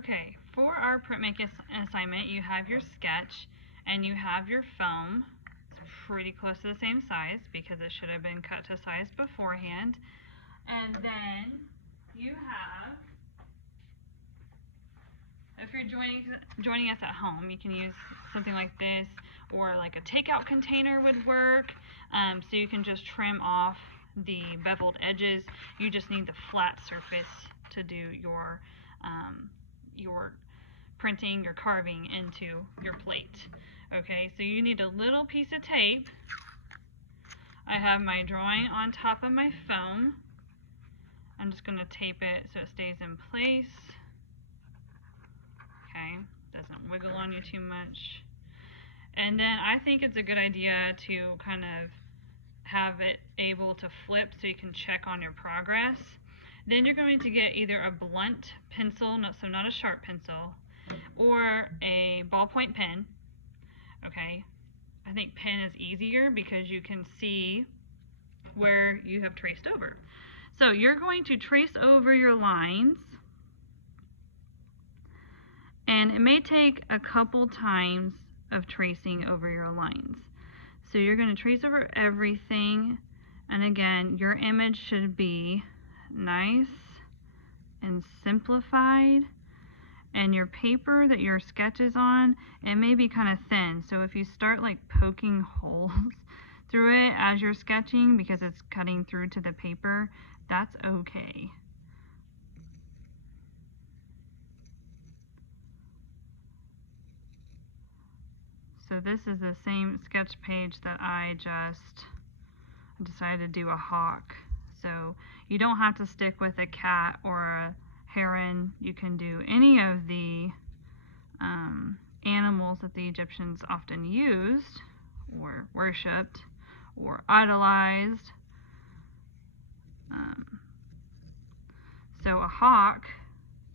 Okay, for our printmaking assignment, you have your sketch and you have your foam. It's pretty close to the same size because it should have been cut to size beforehand. And then you have, if you're joining us at home, you can use something like this, or like a takeout container would work. So you can just trim off the beveled edges. You just need the flat surface to do your printing or carving into your plate. Okay, so you need a little piece of tape. I have my drawing on top of my foam. I'm just going to tape it so it stays in place. Okay, doesn't wiggle on you too much. And then I think it's a good idea to kind of have it able to flip so you can check on your progress. Then you're going to get either a blunt pencil, so not a sharp pencil, or a ballpoint pen. Okay, I think pen is easier because you can see where you have traced over. So you're going to trace over your lines, and it may take a couple times of tracing over your lines. So you're going to trace over everything, and again, your image should be nice and simplified, and your paper that your sketch is on, it may be kind of thin. So if you start like poking holes through it as you're sketching because it's cutting through to the paper, that's okay. So this is the same sketch page that I just decided to do a hawk. So you don't have to stick with a cat or a heron. You can do any of the animals that the Egyptians often used or worshipped or idolized. So a hawk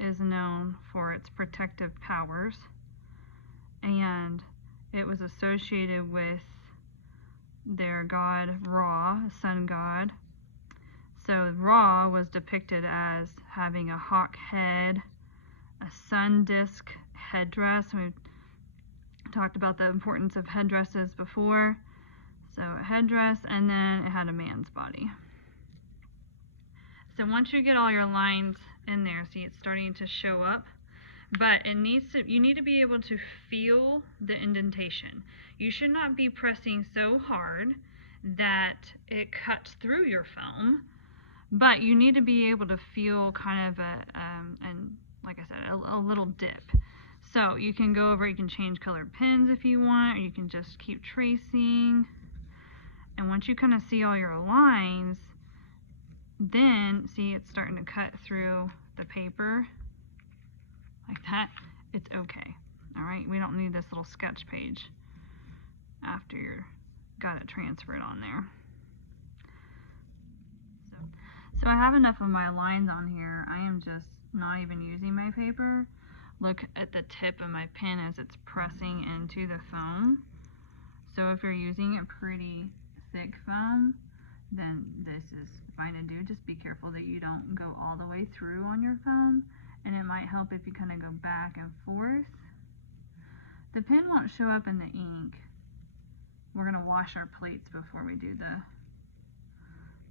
is known for its protective powers, and it was associated with their god Ra, sun god. So Ra was depicted as having a hawk head, a sun disk headdress. We've talked about the importance of headdresses before. So a headdress, and then it had a man's body. So once you get all your lines in there, see it's starting to show up, but you need to be able to feel the indentation. You should not be pressing so hard that it cuts through your foam, but you need to be able to feel kind of like I said, a little dip. So you can go over, you can change colored pens if you want, or you can just keep tracing. And once you kind of see all your lines, then see it's starting to cut through the paper like that, it's okay. All right, we don't need this little sketch page after you've got it transferred on there. So I have enough of my lines on here. I am just not even using my paper. Look at the tip of my pen as it's pressing into the foam. So if you're using a pretty thick foam, then this is fine to do. Just be careful that you don't go all the way through on your foam, and it might help if you kind of go back and forth. The pen won't show up in the ink. We're going to wash our plates before we do the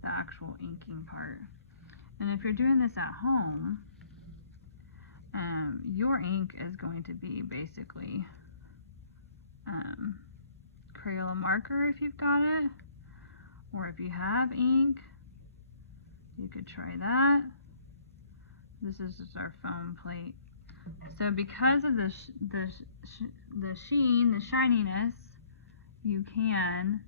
actual inking part. And if you're doing this at home, your ink is going to be basically Crayola marker if you've got it, or if you have ink, you could try that. This is just our foam plate. So because of the sheen, the shininess, you can,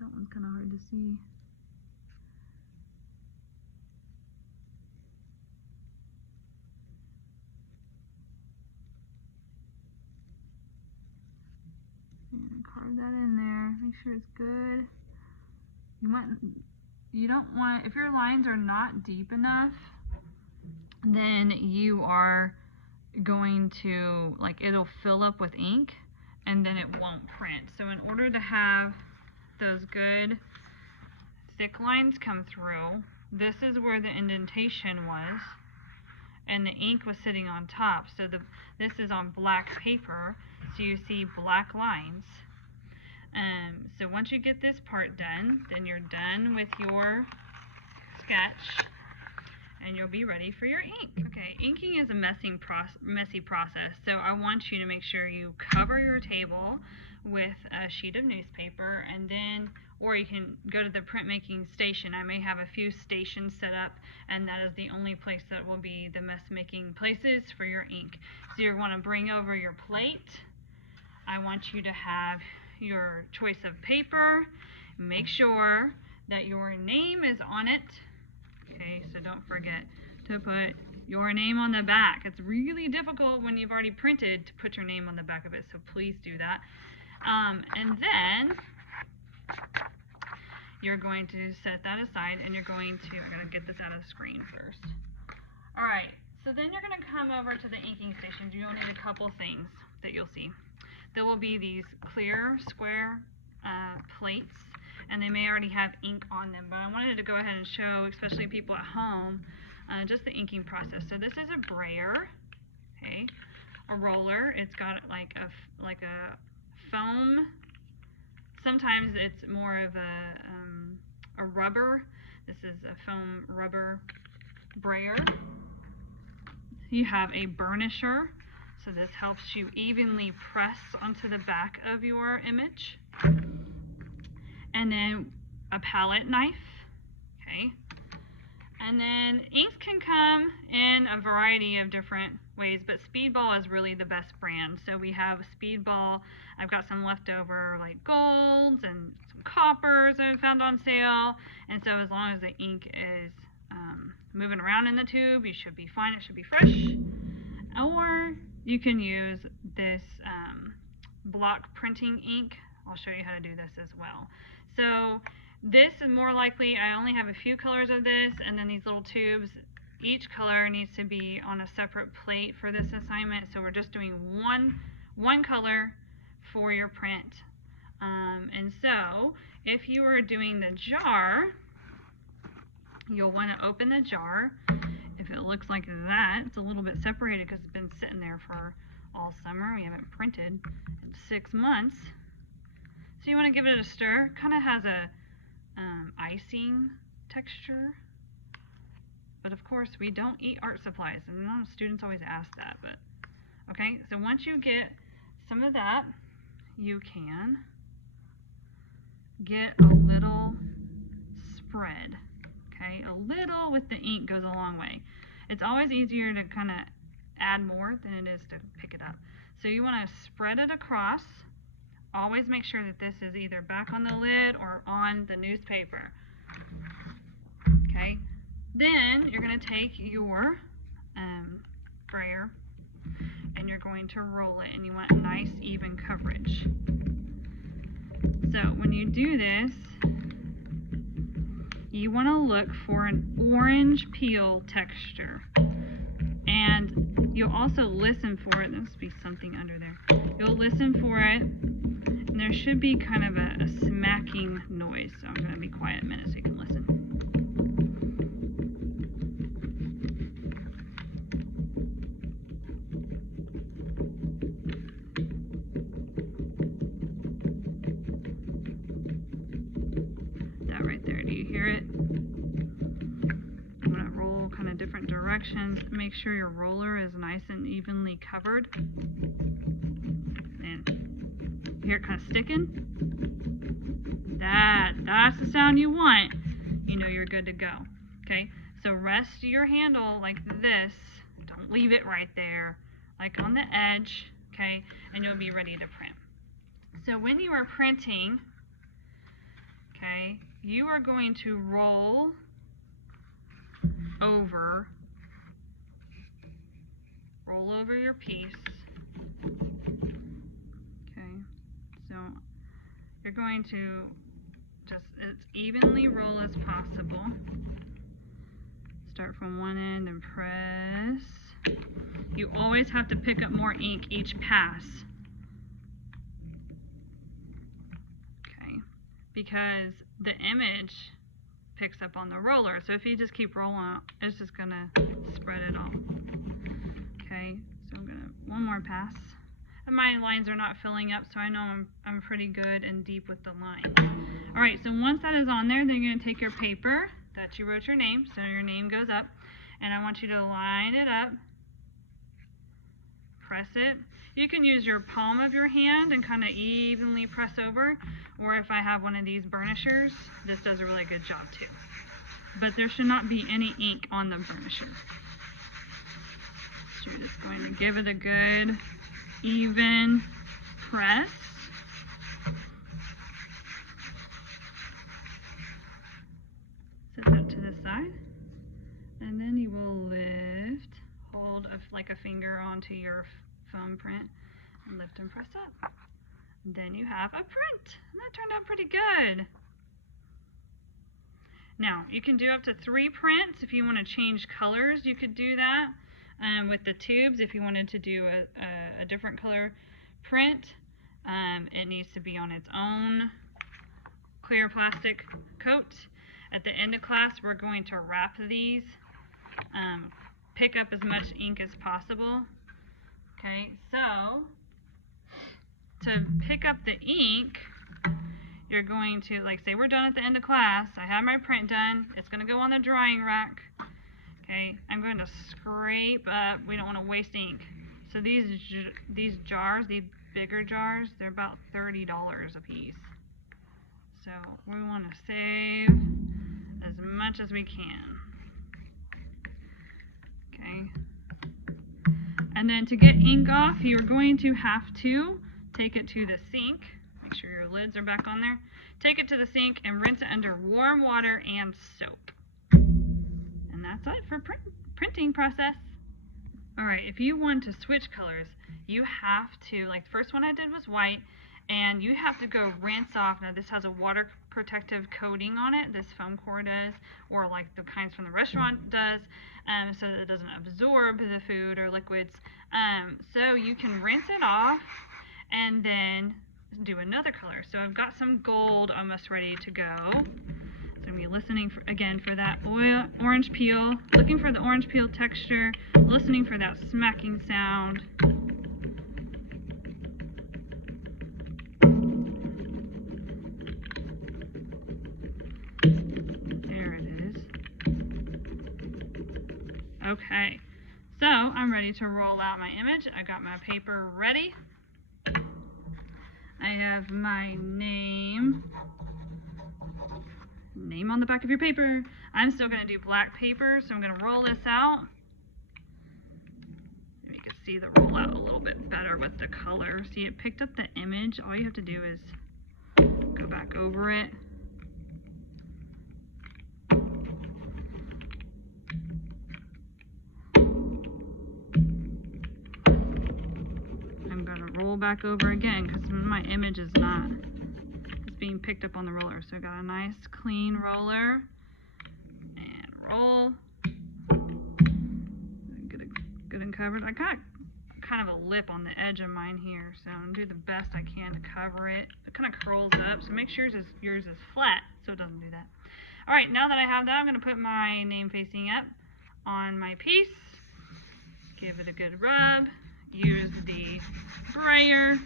that one's kind of hard to see. And carve that in there, make sure it's good. You don't want, if your lines are not deep enough, then you are going to, like, it'll fill up with ink and then it won't print. So in order to have those good thick lines come through, this is where the indentation was, and the ink was sitting on top. So this is on black paper, so you see black lines. So once you get this part done, then you're done with your sketch, and you'll be ready for your ink. Okay, inking is a messy process, so I want you to make sure you cover your table with a sheet of newspaper, and then, or you can go to the printmaking station. I may have a few stations set up, and that is the only place that will be the mess making places for your ink. So you want to bring over your plate. I want you to have your choice of paper. Make sure that your name is on it. Okay, so don't forget to put your name on the back. It's really difficult when you've already printed to put your name on the back of it, so please do that. And then you're going to set that aside, and you're going to, I'm going to get this out of the screen first. Alright, so then you're going to come over to the inking station. You'll need a couple things that you'll see. There will be these clear square plates, and they may already have ink on them, but I wanted to go ahead and show, especially people at home, just the inking process. So this is a brayer, okay, a roller. It's got like a foam. Sometimes it's more of a rubber. This is a foam rubber brayer. You have a burnisher, so this helps you evenly press onto the back of your image. And then a palette knife, okay. And then inks can come in a variety of different ways, but Speedball is really the best brand. So we have Speedball. I've got some leftover like golds and some coppers that I found on sale. And so as long as the ink is moving around in the tube, you should be fine. It should be fresh. Or you can use this block printing ink. I'll show you how to do this as well. So this is more likely, I only have a few colors of this, and then these little tubes. Each color needs to be on a separate plate for this assignment, so we're just doing one color for your print. And so if you are doing the jar, you'll want to open the jar. If it looks like that, it's a little bit separated because it's been sitting there for all summer. We haven't printed in 6 months. So you want to give it a stir. Kind of has a icing texture. But of course, we don't eat art supplies, and a lot of students always ask that. But okay, so once you get some of that, you can get a little spread. Okay, a little with the ink goes a long way. It's always easier to kind of add more than it is to pick it up. So you want to spread it across. Always make sure that this is either back on the lid or on the newspaper. Okay, then you're going to take your brayer and you're going to roll it, and you want a nice even coverage. So when you do this, you want to look for an orange peel texture, and you'll also listen for it. There must be something under there. You'll listen for it, and there should be kind of a smacking noise. So I'm going to be quiet a minute so you can listen. That right there, do you hear it? I'm going to roll kind of different directions. Make sure your roller is nice and evenly covered. And you hear it kind of sticking? That's the sound you want. You know you're good to go. Okay, so rest your handle like this. Don't leave it right there, like on the edge. Okay, and you'll be ready to print. So when you are printing, okay, you are going to roll over your piece. Okay, so you're going to just as evenly roll as possible. Start from one end and press. You always have to pick up more ink each pass. Okay, because the image picks up on the roller. So if you just keep rolling, it's just gonna spread it all. Okay, so I'm gonna one more pass. And my lines are not filling up, so I know I'm pretty good and deep with the lines. All right, so once that is on there, then you're gonna take your paper that you wrote your name, so your name goes up, and I want you to line it up, press it. You can use your palm of your hand and kind of evenly press over, or if I have one of these burnishers, this does a really good job too. But there should not be any ink on the burnisher. So you're just going to give it a good even press. Set that to the side, and then you will lift, hold like a finger onto your foam print, and lift and press up. And then you have a print, and that turned out pretty good. Now you can do up to 3 prints. If you want to change colors, you could do that. With the tubes, if you wanted to do a different color print, it needs to be on its own clear plastic coat. At the end of class, we're going to wrap these, pick up as much ink as possible. Okay, so to pick up the ink, you're going to, like, say we're done at the end of class, I have my print done, it's going to go on the drying rack. Okay, I'm going to scrape up, we don't want to waste ink. So these jars, these bigger jars, they're about $30 a piece. So we want to save as much as we can. Okay. And then to get ink off, you're going to have to take it to the sink. Make sure your lids are back on there. Take it to the sink and rinse it under warm water and soap. And that's it for printing process. Alright, if you want to switch colors, you have to, like the first one I did was white, and you have to go rinse off. Now this has a water protective coating on it, this foam core does, or like the kinds from the restaurant does, so that it doesn't absorb the food or liquids. So you can rinse it off and then do another color. So I've got some gold almost ready to go. So I'm going to be listening again for that orange peel, looking for the orange peel texture, listening for that smacking sound. There it is. Okay, so I'm ready to roll out my image. I got my paper ready. I have my name on the back of your paper. I'm still going to do black paper, so I'm going to roll this out. Maybe you can see the rollout a little bit better with the color. See, it picked up the image. All you have to do is go back over it. I'm going to roll back over again because my image is not being picked up on the roller. So I got a nice clean roller and roll. Get it good and covered. I got kind of a lip on the edge of mine here, so I'm gonna do the best I can to cover it. It kind of curls up, so make sure yours is flat so it doesn't do that. All right, now that I have that, I'm gonna put my name facing up on my piece. Give it a good rub. Use the brayer.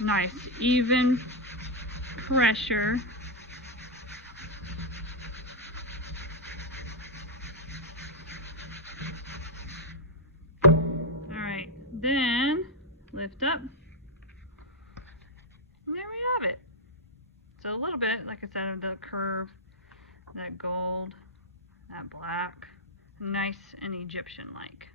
Nice even pressure. Alright, then lift up. And there we have it. So a little bit, like I said, of the curve, that gold, that black, nice and Egyptian-like.